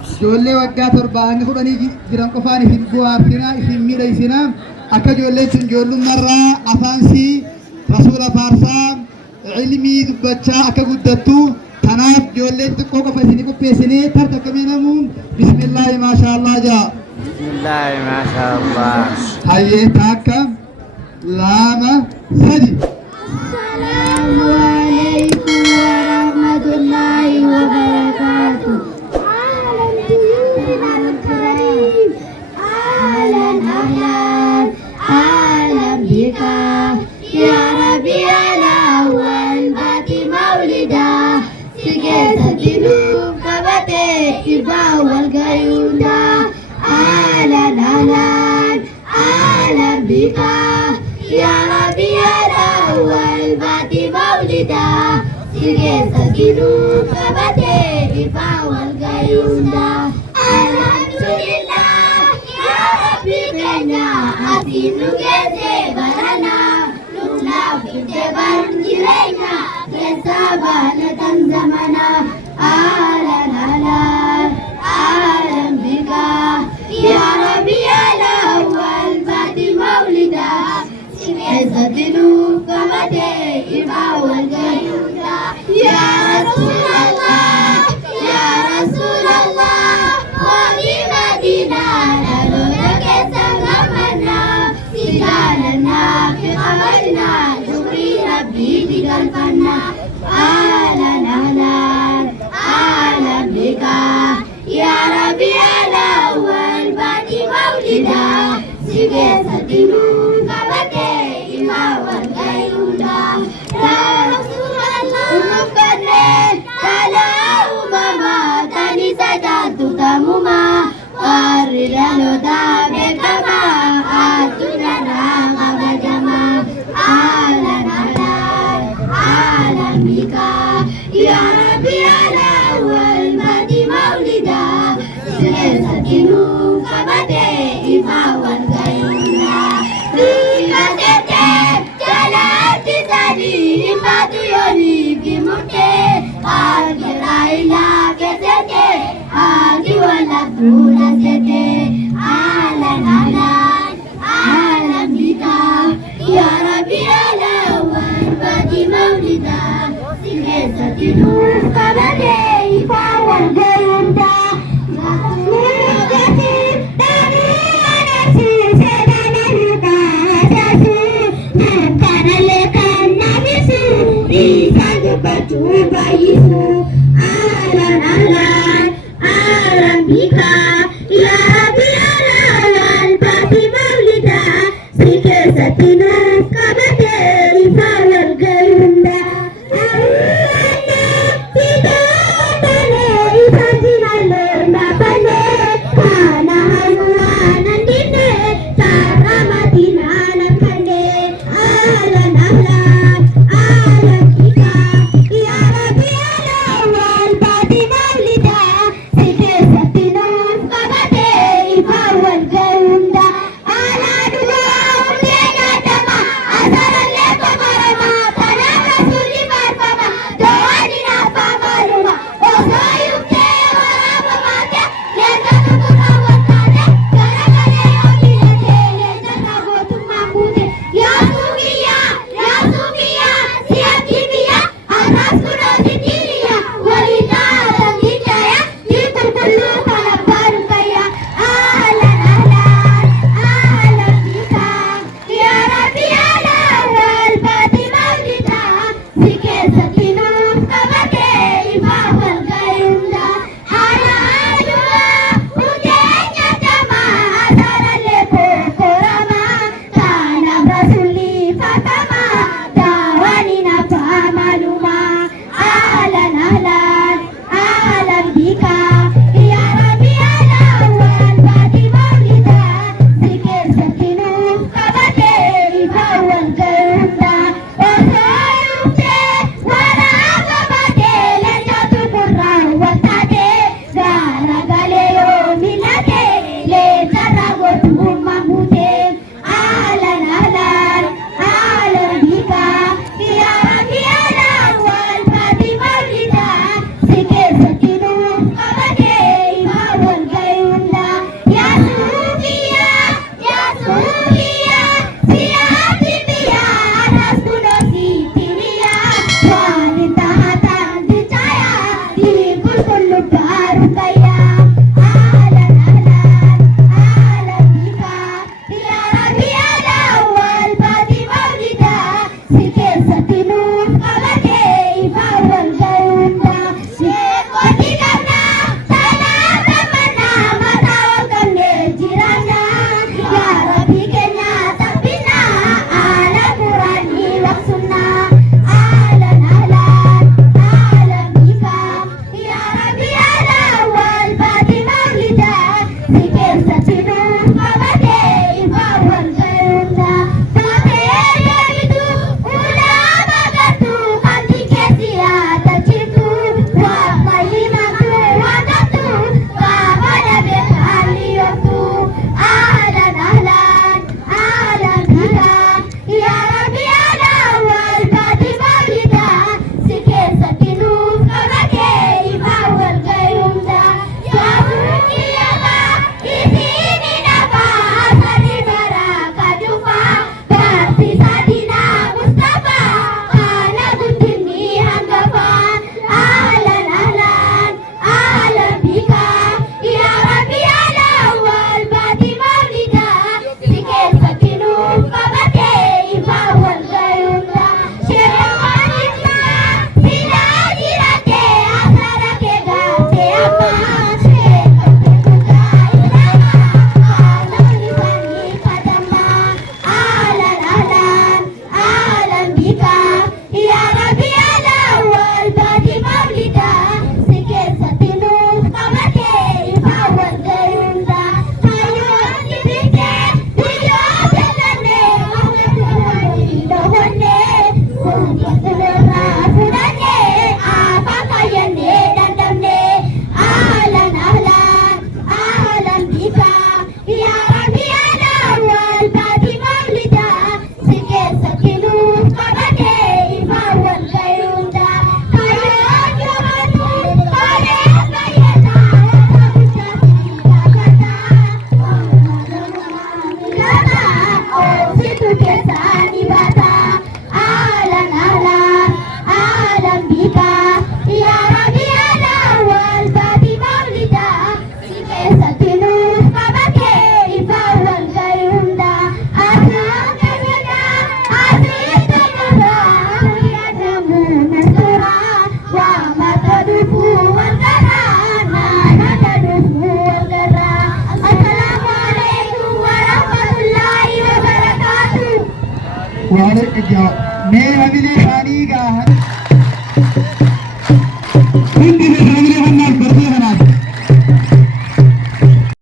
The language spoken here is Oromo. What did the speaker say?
ijoollee waggaa torbaa hanga kudhanii jiran qofaan isin bu'aarsinaa isin miidhagsinaa akka ijoolleen tun ijoollummaarraa afaansii rasuula faarsaa ilmii dubbachaa akka guddattu kanaaf ijoolleen xiqqoo qofa isinii qopheessinee tarta akkameenamu bismillaahi maashaallah jaa bismillaahi maashaallah hayyee taakka lama sadi Assalamu alaikum warahmatullahi wabarakatuh. Ahlan biyutina karim. Ahlan ahlan. Ahlan bika. Ya Rabbi ala awal bati maulida. Sikesa dinuf kabate iba wal gayunda. Ahlan ahlan. Ahlan bika. Ya Rabbi ala awal bati maulida. Sikesa dinuf kabate iba wal gayunda. Alhamdulillah ya Rabbi kenya asinu geze barana. Nuna fite banjirenya kesa bana tan zamana. Ahlan ahlan. Ahlan bika. Ya Rabbi ala awal bati maulida. Sikesa dinuf kabate iba wal gayunda. Ya Rasulullah, Ya Rasulullah, wali Madinah, nalona kesa ngamana, sigalana fi qabarna, shukri Rabbi digalfanna. Ahlan ahlan, ahlan bika, Ya Rabbi ala awal bati maulida, sikesa dinuf kabate iba wal gayunda. Ya Rasulullah, unukane kala umama tani sajatu tamuma warilalo tabe kama atunana kabajama. Ahlan ahlan, ahlan bika, Ya Rabbi ala awal bati maulida, sikesa dinuf kabate iba wal gayunda. Rika tete jala tisadi impatu yoni bimute agi laila kesete agi wala pula sete. Ahlan ahlan, ahlan bika, Ya Rabbi ala awal bati maulida, sikesa dinuf kabate iba wal gayunda. Ahlan ahlan, ahlan bika, Ya Rabbi ala awal bati maulida, sikesa dinuf kabate iba wal gayunda. waare ejaa mee hamilee isaanii gaahan